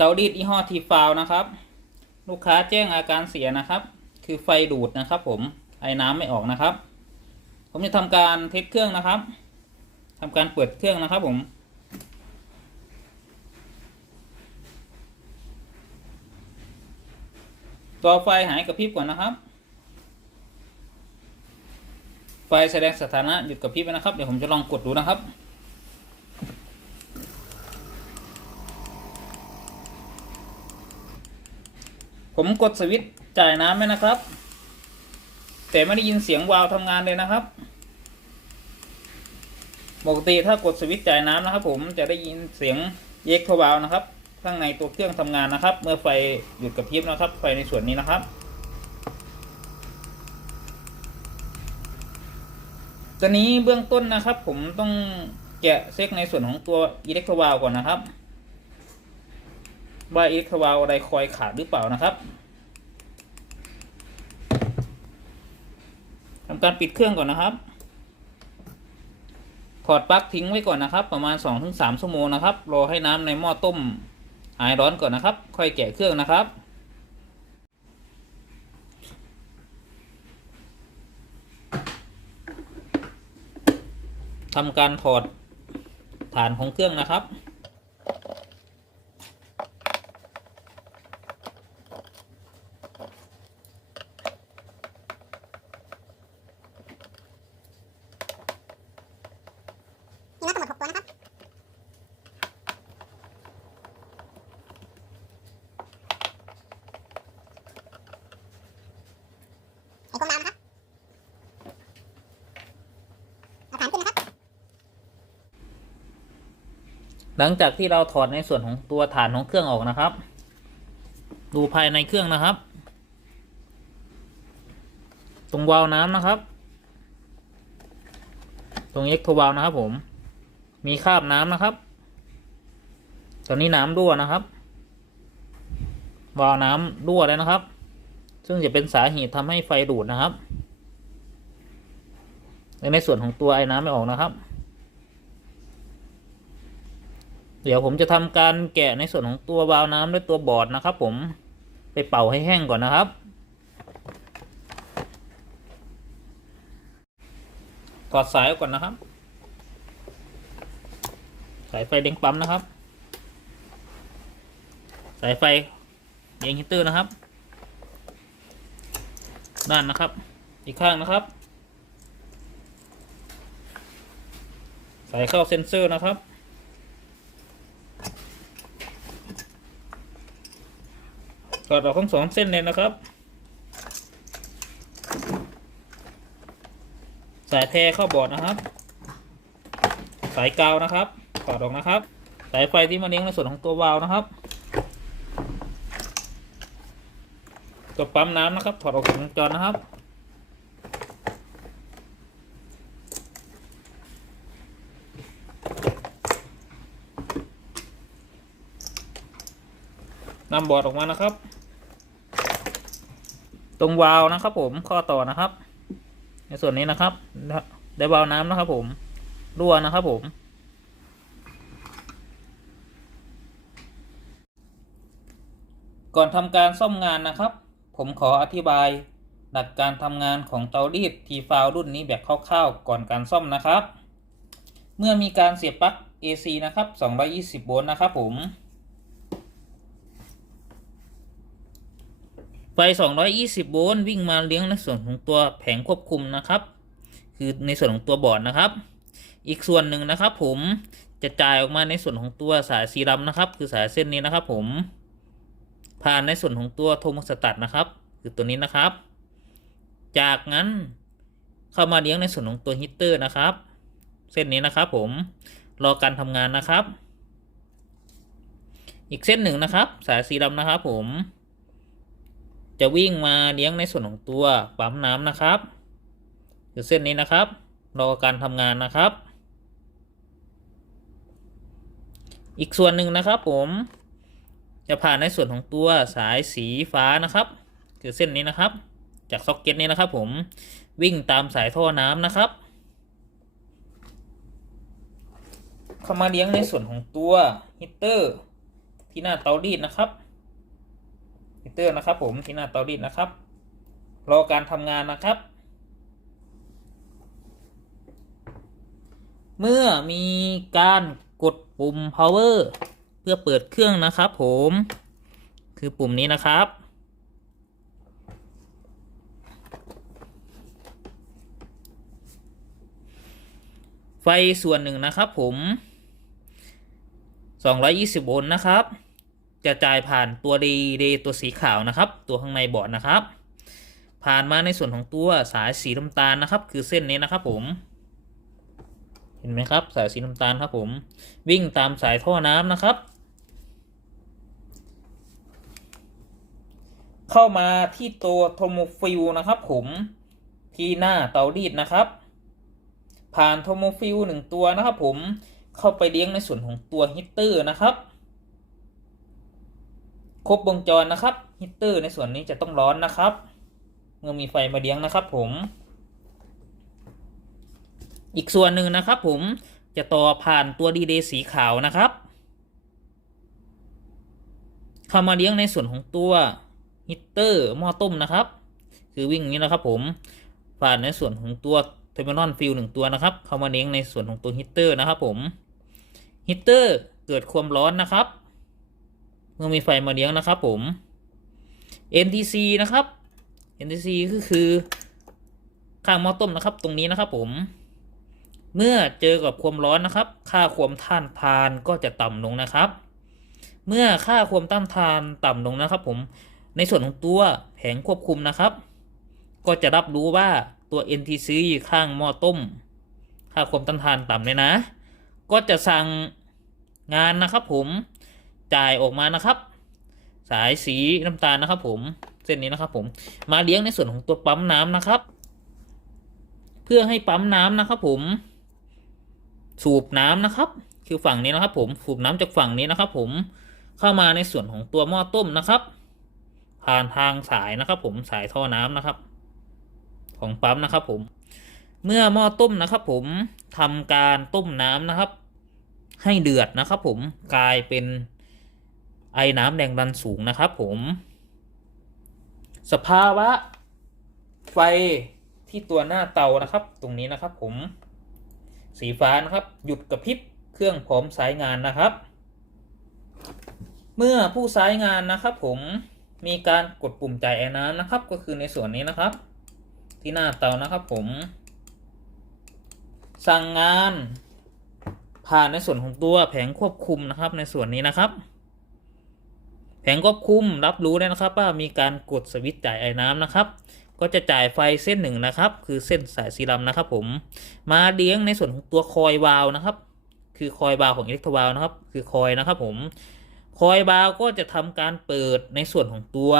เตารีดยี่ห้อทีฟาวนะครับลูกค้าแจ้งอาการเสียนะครับคือไฟดูดนะครับผมไอ้น้ำไม่ออกนะครับผมจะทำการเทสเครื่องนะครับทำการเปิดเครื่องนะครับผมตัวไฟหายกระพริบก่อนนะครับไฟแสดงสถานะหยุดกระพริบนะครับเดี๋ยวผมจะลองกดดูนะครับผมกดสวิตช์จ่ายน้ำไหมนะครับแต่ไม่ได้ยินเสียงวาล์วทำงานเลยนะครับปกติถ้ากดสวิตช์จ่ายน้ำนะครับผมจะได้ยินเสียงเยกวาล์วนะครับข้างในตัวเครื่องทำงานนะครับเมื่อไฟหยุดกระพริบนะครับไฟในส่วนนี้นะครับตัวนี้เบื้องต้นนะครับผมต้องแกะเช็คในส่วนของตัวอิเล็กโทรวาล์วก่อนนะครับว่าอิเล็กโทรวาล์วอะไรคอยขาดหรือเปล่านะครับทำการปิดเครื่องก่อนนะครับถอดปลั๊กทิ้งไว้ก่อนนะครับประมาณ 2-3 ชั่วโมงนะครับรอให้น้ำในหม้อต้มหายร้อนก่อนนะครับค่อยแกะเครื่องนะครับทำการถอดฐานของเครื่องนะครับมีน็อตทั้งหมด6ตัวนะครับไอ้กลมดาวนะครับเอาฐานขึ้นนะครับหลังจากที่เราถอดในส่วนของตัวฐานของเครื่องออกนะครับดูภายในเครื่องนะครับตรงวาล์วน้ำนะครับตรงเอ็กโทวาล์วนะครับผมมีคราบน้ำนะครับตอนนี้น้ำรั่วนะครับวาล์วน้ำรั่วแล้วนะครับซึ่งจะเป็นสาเหตุทำให้ไฟดูดนะครับในส่วนของตัวไอ้น้ำไม่ออกนะครับเดี๋ยวผมจะทำการแกะในส่วนของตัววาล์วน้ำด้วยตัวบอร์ดนะครับผมไปเป่าให้แห้งก่อนนะครับถอดสายออกก่อนนะครับสายไฟเด้งปั๊มนะครับสายไฟเด้งฮีเตอร์นะครับด้านนะครับอีกข้างนะครับสายเข้าเซ็นเซอร์นะครับถอดออกทั้ง2 เส้นเลยนะครับสายแทเข้าบอร์ดนะครับสายกาวนะครับถอดออกนะครับสายไฟที่มาเลี้ยงในส่วนของตัววาล์วนะครับตัวปั๊มน้ำนะครับถอดออกจากวงจรนะครับนำบอร์ดออกมานะครับตรงวาล์วนะครับผมข้อต่อนะครับในส่วนนี้นะครับได้วาล์วน้ำนะครับผมรั่วนะครับผมก่อนทำการซ่อมงานนะครับผมขออธิบายหลักการทำงานของเตารีดทีฟาวรุ่นนี้แบบคร่าวๆก่อนการซ่อมนะครับเมื่อมีการเสียบปลั๊ก AC นะครับ220 โวลต์นะครับผมไฟ220 โวลต์วิ่งมาเลี้ยงในส่วนของตัวแผงควบคุมนะครับคือในส่วนของตัวบอร์ดนะครับอีกส่วนหนึ่งนะครับผมจะจ่ายออกมาในส่วนของตัวสายสีดำนะครับคือสายเส้นนี้นะครับผมผ่านในส่วนของตัวโทรโมสตัตนะครับคือตัวนี้นะครับจากนั้นเข้ามาเลี้ยงในส่วนของตัวฮีตเตอร์นะครับเส้นนี้นะครับผมรอการทำงานนะครับอีกเส้นหนึ่งนะครับสายสีดำนะครับผมจะวิ่งมาเลี้ยงในส่วนของตัวปั๊มน้ำนะครับคือเส้นนี้นะครับรอการทำงานนะครับอีกส่วนหนึ่งนะครับผมจะผ่านในส่วนของตัวสายสีฟ้านะครับคือเส้นนี้นะครับจากซ็อกเก็ตนี้นะครับผมวิ่งตามสายท่อน้ำนะครับเข้ามาเลี้ยงในส่วนของตัวฮีตเตอร์ ที่หน้าเตารีดนะครับฮีตเตอร์นะครับผมที่หน้าเตารีดนะครับรอการทำงานนะครับเมื่อมีการกดปุ่ม power เพื่อเปิดเครื่องนะครับผมคือปุ่มนี้นะครับไฟส่วนหนึ่งนะครับผม220 โวลต์นะครับจะจ่ายผ่านตัวเดย์ตัวสีขาวนะครับตัวข้างในบอร์ดนะครับผ่านมาในส่วนของตัวสายสีน้ำตาลนะครับคือเส้นนี้นะครับผมเห็นไหมครับสายสีน้ำตาลครับผมวิ่งตามสายท่อน้ำนะครับเข้ามาที่ตัวโทโมฟิลนะครับผมที่หน้าเตารีดนะครับผ่านโทโมฟิล1 ตัวนะครับผมเข้าไปเลี้ยงในส่วนของตัวฮีตเตอร์นะครับครบวงจรนะครับฮีตเตอร์ในส่วนนี้จะต้องร้อนนะครับเมื่อมีไฟมาเลี้ยงนะครับผมอีกส่วนหนึ่งนะครับผมจะต่อผ่านตัวดีเดย์สีขาวนะครับเข้ามาเลี้ยงในส่วนของตัวฮีตเตอร์หม้อต้มนะครับคือวิ่งอย่างนี้นะครับผมผ่านในส่วนของตัวเทอร์มินอลฟิล1 ตัวนะครับเข้ามาเลี้ยงในส่วนของตัวฮีตเตอร์นะครับผมฮีตเตอร์เกิดความร้อนนะครับเมื่อมีไฟมาเลี้ยงนะครับผม NTC นะครับ NTC ก็คือข้างหม้อต้มนะครับตรงนี้นะครับผมเมื่อเจอกับความร้อนนะครับค่าความต้านทานก็จะต่ำลงนะครับเมื่อค่าความต้านทานต่ำลงนะครับผมในส่วนของตัวแผงควบคุมนะครับก็จะรับรู้ว่าตัว NTC ข้างหม้อต้มค่าความต้านทานต่ำเลยนะก็จะสั่งงานนะครับผมจ่ายออกมานะครับสายสีน้ำตาลนะครับผมเส้นนี้นะครับผมมาเลี้ยงในส่วนของตัวปั๊มน้ำนะครับเพื่อให้ปั๊มน้ำนะครับผมสูบน้ำนะครับคือฝั่งนี้นะครับผมสูบน้ำจากฝั่งนี้นะครับผมเข้ามาในส่วนของตัวหม้อต้มนะครับผ่านทางสายนะครับผมสายท่อน้ำนะครับของปั๊มนะครับผมเมื่อหม้อต้มนะครับผมทำการต้มน้ำนะครับให้เดือดนะครับผมกลายเป็นไอน้ำแรงดันสูงนะครับผมสภาวะไฟที่ตัวหน้าเตานะครับตรงนี้นะครับผมสีฟ้านะครับหยุดกระพริบเครื่องพร้อมใช้งานนะครับเมื่อผู้ใช้งานนะครับผมมีการกดปุ่มจ่ายไอน้ำนะครับก็คือในส่วนนี้นะครับที่หน้าเตานะครับผมสั่งงานผ่านในส่วนของตัวแผงควบคุมนะครับในส่วนนี้นะครับแผงควบคุมรับรู้ได้นะครับว่ามีการกดสวิตช์จ่ายไอน้ำนะครับก็จะจ่ายไฟเส้นหนึ่งนะครับคือเส้นสายสีดำนะครับผมมาเลี้ยงในส่วนของตัวคอยวาล์วนะครับคือคอยวาล์วของอิเล็กโทรวาล์วนะครับคือคอยนะครับผมคอยวาล์วก็จะทำการเปิดในส่วนของตัว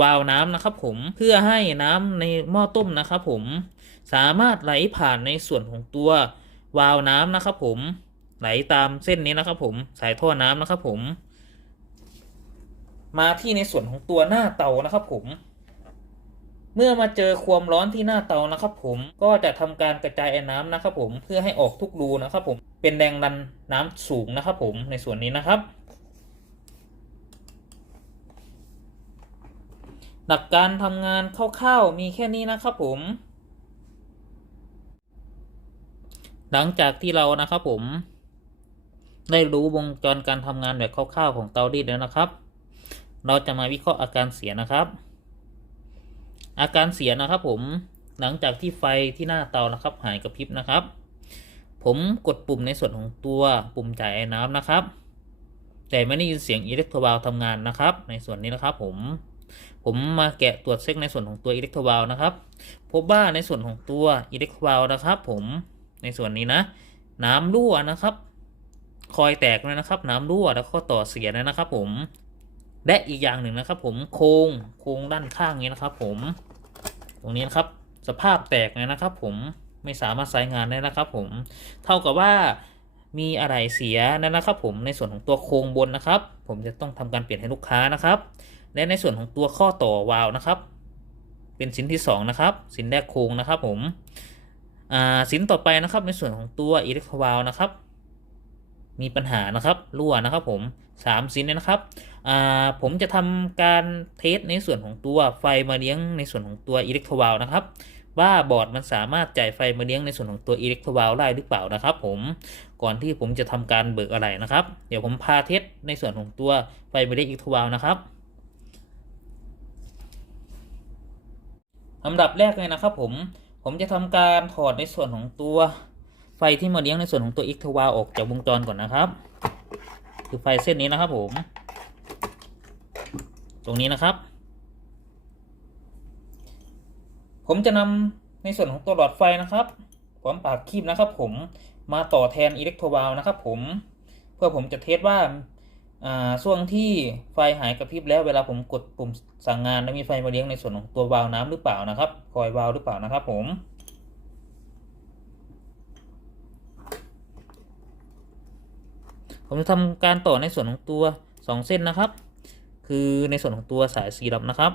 วาล์วน้ำนะครับผมเพื่อให้น้ำในหม้อต้มนะครับผมสามารถไหลผ่านในส่วนของตัววาล์วน้ำนะครับผมไหลตามเส้นนี้นะครับผมสายท่อน้ำนะครับผมมาที่ในส่วนของตัวหน้าเตานะครับผมเมื่อมาเจอความร้อนที่หน้าเตานะครับผมก็จะทำการกระจายไอ้น้ำนะครับผมเพื่อให้ออกทุกรูนะครับผมเป็นแรงดันน้ำสูงนะครับผมในส่วนนี้นะครับหลักการทำงานคร่าวๆมีแค่นี้นะครับผมหลังจากที่เรานะครับผมได้รู้วงจรการทำงานแบบคร่าวๆของเตารีดแล้วนะครับเราจะมาวิเคราะห์อาการเสียนะครับอาการเสียนะครับผมหลังจากที่ไฟที่หน้าเตานะครับหายกระพริบนะครับผมกดปุ่มในส่วนของตัวปุ่มจ่ายไอน้ำนะครับแต่ไม่ได้ยินเสียงอิเล็กโทรวาล์วทำงานนะครับในส่วนนี้นะครับผมมาแกะตรวจเช็คในส่วนของตัวอิเล็กโทรวาล์วนะครับพบว่าในส่วนของตัวอิเล็กโทรวาล์วนะครับผมในส่วนนี้นะน้ำรั่วนะครับคอยแตกเลยนะครับน้ำรั่วแล้วก็ต่อเสียนะครับผมและอีกอย่างหนึ่งนะครับผมโครงด้านข้างนี้นะครับผมตรงนี้นะครับสภาพแตกเลยนะครับผมไม่สามารถใช้งานได้นะครับผมเท่ากับว่ามีอะไรเสียนะครับผมในส่วนของตัวโครงบนนะครับผมจะต้องทำการเปลี่ยนให้ลูกค้านะครับและในส่วนของตัวข้อต่อวาล์วนะครับเป็นชิ้นที่2นะครับชิ้นแรกโครงนะครับผมชิ้นต่อไปนะครับในส่วนของตัวอิเล็กโทรวาล์วนะครับ มีปัญหานะครับรั่วนะครับผม3ชิ้นนะครับผมจะทำการเทสในส่วนของตัวไฟมาเลี้ยงในส่วนของตัวอิเล็กโทรวาลนะครับว่าบอร์ดมันสามารถจ่ายไฟมาเลี้ยงในส่วนของตัวอิเล็กโทรวาลได้หรือเปล่านะครับผมก่อนที่ผมจะทำการเบิกอะไรนะครับเดี๋ยวผมพาเทสในส่วนของตัวไฟมาเลี้ยงอิเล็กโทรวาลนะครับอันดับแรกเลยนะครับผมจะทำการถอดในส่วนของตัวไฟที่มาเลี้ยงในส่วนของตัวอิเล็กโทรวาลออกจากวงจรก่อนนะครับคือไฟเส้นนี้นะครับผมตรงนี้นะครับผมจะนำในส่วนของตัวหลอดไฟนะครับพร้อมปากคีบนะครับผมมาต่อแทนอิเล็กโทรวาลนะครับผมเพื่อผมจะเทสว่าช่วงที่ไฟหายกระพริบแล้วเวลาผมกดปุ่มสั่งงานแล้วมีไฟมาเลี้ยงในส่วนของตัววาล์วน้ำหรือเปล่านะครับคอยวาล์วหรือเปล่านะครับผมจะทำการต่อในส่วนของตัว2เส้นนะครับคือในส่วนของตัวสายสีดำนะครับ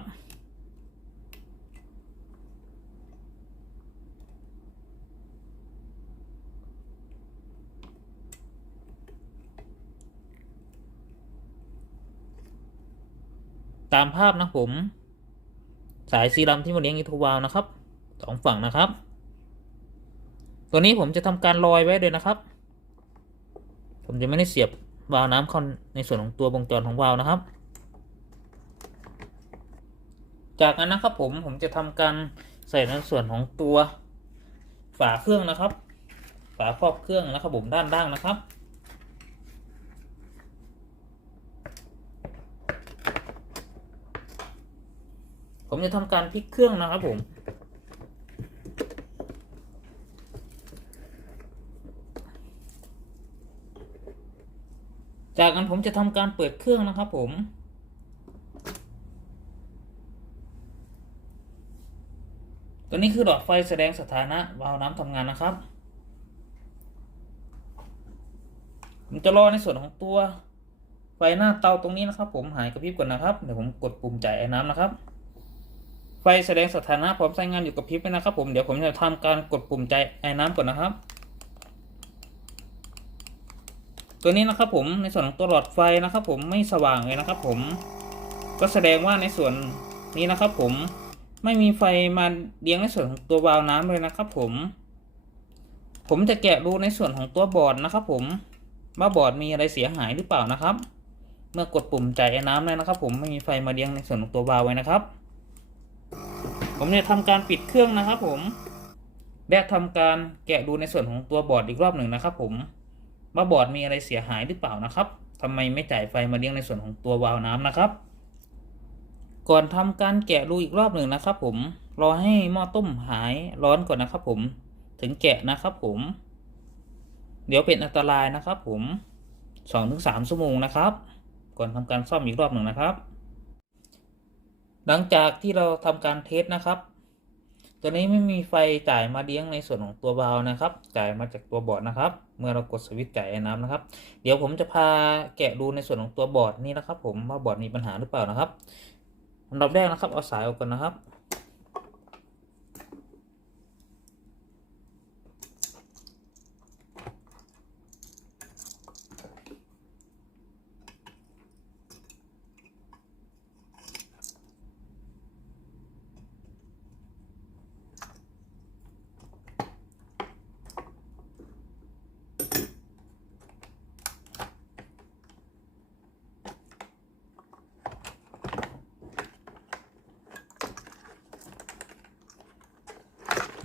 ตามภาพนะผมสายสีดำที่มาเลี้ยงอิเล็กโทรวาลนะครับ2ฝั่งนะครับตัวนี้ผมจะทำการลอยไว้เลยนะครับผมจะไม่ได้เสียบวาล์วน้ำเข้าในส่วนของตัววงจรของวาล์วนะครับจากนั้นนะครับผมจะทำการใส่ในส่วนของตัวฝาเครื่องนะครับฝาครอบเครื่องนะครับผมด้านล่างนะครับผมจะทำการพลิกเครื่องนะครับผมจากนั้นผมจะทำการเปิดเครื่องนะครับผมตัวนี้คือหลอดไฟแสดงสถานะวาล์วน้ำทำงานนะครับผมจะรอในส่วนของตัวไฟหน้าเตาตรงนี้นะครับผมหายกระพริบก่อนนะครับเดี๋ยวผมกดปุ่มจ่ายไอ้น้ำนะครับไฟแสดงสถานะพร้อมใช้งานอยู่กับพริบนะครับผมเดี๋ยวผมจะทำการกดปุ่มจ่ายไอ้น้ำก่อนนะครับตัวนี้นะครับผมในส่วนของตัวหลอดไฟนะครับผมไม่สว่างเลยนะครับผมก็แสดงว่าในส่วนนี้นะครับผมไม่มีไฟมาเลี้ยงในส่วนของตัววาล์วน้ำเลยนะครับผมจะแกะดูในส่วนของตัวบอร์ดนะครับผมว่าบอร์ดมีอะไรเสียหายหรือเปล่านะครับเมื่อกดปุ่มจ่ายไอ้น้ำแล้วนะครับผมไม่มีไฟมาเลี้ยงในส่วนของตัววาล์วไว้นะครับผมจะทำการปิดเครื่องนะครับผมและทำการแกะดูในส่วนของตัวบอร์ดอีกรอบหนึ่งนะครับผมว่าบอร์ดมีอะไรเสียหายหรือเปล่านะครับทำไมไม่จ่ายไฟมาเลี้ยงในส่วนของตัววาล์วน้ำนะครับก่อนทำการแกะดูอีกรอบหนึ่งนะครับผมรอให้หม้อต้มหายร้อนก่อนนะครับผมถึงแกะนะครับผมเดี๋ยวเป็นอันตรายนะครับผม 2-3 ชั่วโมงนะครับก่อนทำการซ่อมอีกรอบหนึ่งนะครับหลังจากที่เราทำการเทสนะครับตัวนี้ไม่มีไฟจ่ายมาเลี้ยงในส่วนของตัววาล์วนะครับจ่ายมาจากตัวบอร์ดนะครับเมื่อเรากดสวิตช์จ่ายไอ้น้ำนะครับเดี๋ยวผมจะพาแกะดูในส่วนของตัวบอร์ดนี่นะครับผมว่าบอร์ดมีปัญหาหรือเปล่านะครับอันดับแรกนะครับเอาสายออกก่อนนะครับ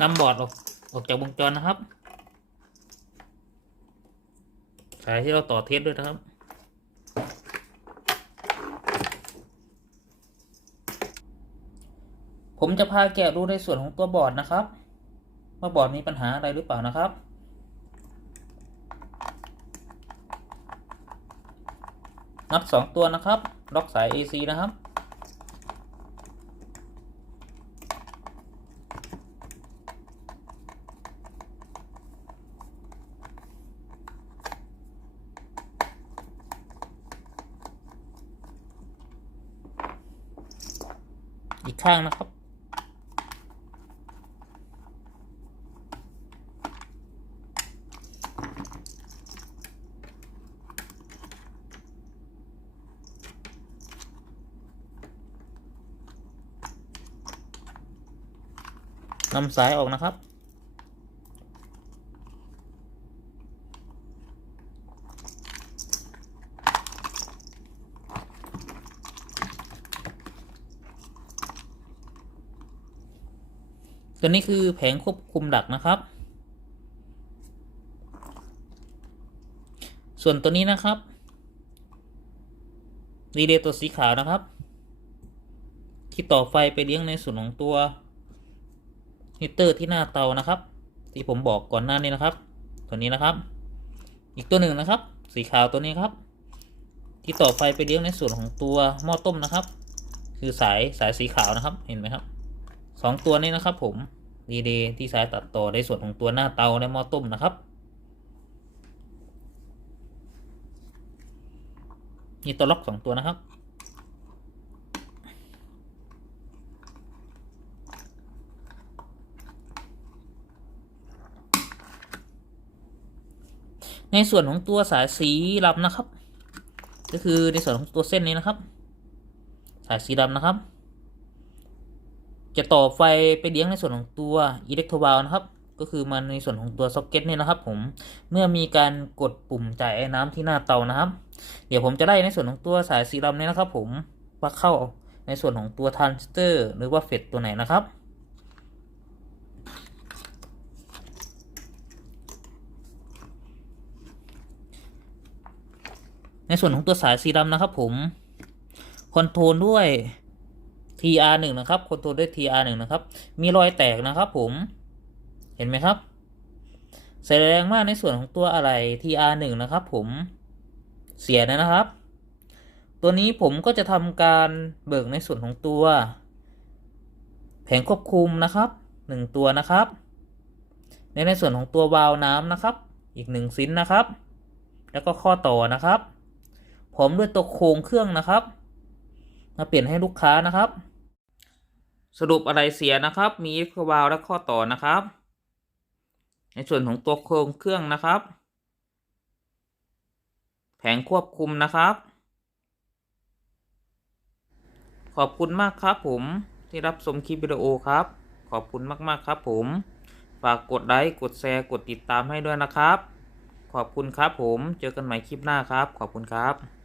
นำบอร์ดออกจากวงจรนะครับสายที่เราต่อเทสด้วยนะครับผมจะพาแกะดูในส่วนของตัวบอร์ดนะครับว่าบอร์ดมีปัญหาอะไรหรือเปล่านะครับน็อต2ตัวนะครับล็อกสาย AC นะครับอีกข้างนะครับ นำสายออกนะครับตัวนี้คือแผงควบคุมหลักนะครับ ส่วนตัวนี้นะครับรีเลย์ตัวสีขาวนะครับ ที่ต่อไฟไปเลี้ยงในส่วนของตัวฮีตเตอร์ที่หน้าเตานะครับ ที่ผมบอกก่อนหน้านี้นะครับ ตัวนี้นะครับ อีกตัวหนึ่งนะครับ สีขาวตัวนี้ครับ ที่ต่อไฟไปเลี้ยงในส่วนของตัวหม้อต้มนะครับ คือสายสีขาวนะครับ เห็นไหมครับ2ตัวนี้นะครับ ผมรีเลย์ที่สายตัดต่อในส่วนของตัวหน้าเตาและหม้อต้มนะครับมีตัวล็อก2ตัวนะครับในส่วนของตัวสายสีดำนะครับก็คือในส่วนของตัวเส้นนี้นะครับสายสีดำนะครับจะต่อไฟไปเลี้ยงในส่วนของตัวอิเล็กโทรวาลนะครับก็คือมันในส่วนของตัวซ็อกเก็ตนี่นะครับผมเมื่อมีการกดปุ่มจ่ายไอ้น้ำที่หน้าเตานะครับเดี๋ยวผมจะไล่ในส่วนของตัวสายสีดำนี้นะครับผมว่าเข้าในส่วนของตัวทรานซิสเตอร์หรือว่าเฟดตัวไหนนะครับในส่วนของตัวสายสีดำนะครับผมคอนโทรลด้วย TR1 นะครับคอนโทรลด้วย TR1 นะครับมีรอยแตกนะครับผมเห็นไหมครับแสดงว่าในส่วนของตัวอะไร TR1 นะครับผมเสียนะครับตัวนี้ผมก็จะทำการเบิกในส่วนของตัวแผงควบคุมนะครับ1ตัวนะครับในส่วนของตัววาล์วน้ำนะครับอีก1ชิ้นนะครับแล้วก็ข้อต่อนะครับพร้อมด้วยตัวโครงเครื่องนะครับมาเปลี่ยนให้ลูกค้านะครับสรุปอะไรเสียนะครับมีวาล์วและข้อต่อนะครับในส่วนของตัวโครงเครื่องนะครับแผงควบคุมนะครับขอบคุณมากครับผมที่รับชมคลิปวิดีโอครับขอบคุณมากๆครับผมฝากกดไลค์กดแชร์กดติดตามให้ด้วยนะครับขอบคุณครับผมเจอกันใหม่คลิปหน้าครับขอบคุณครับ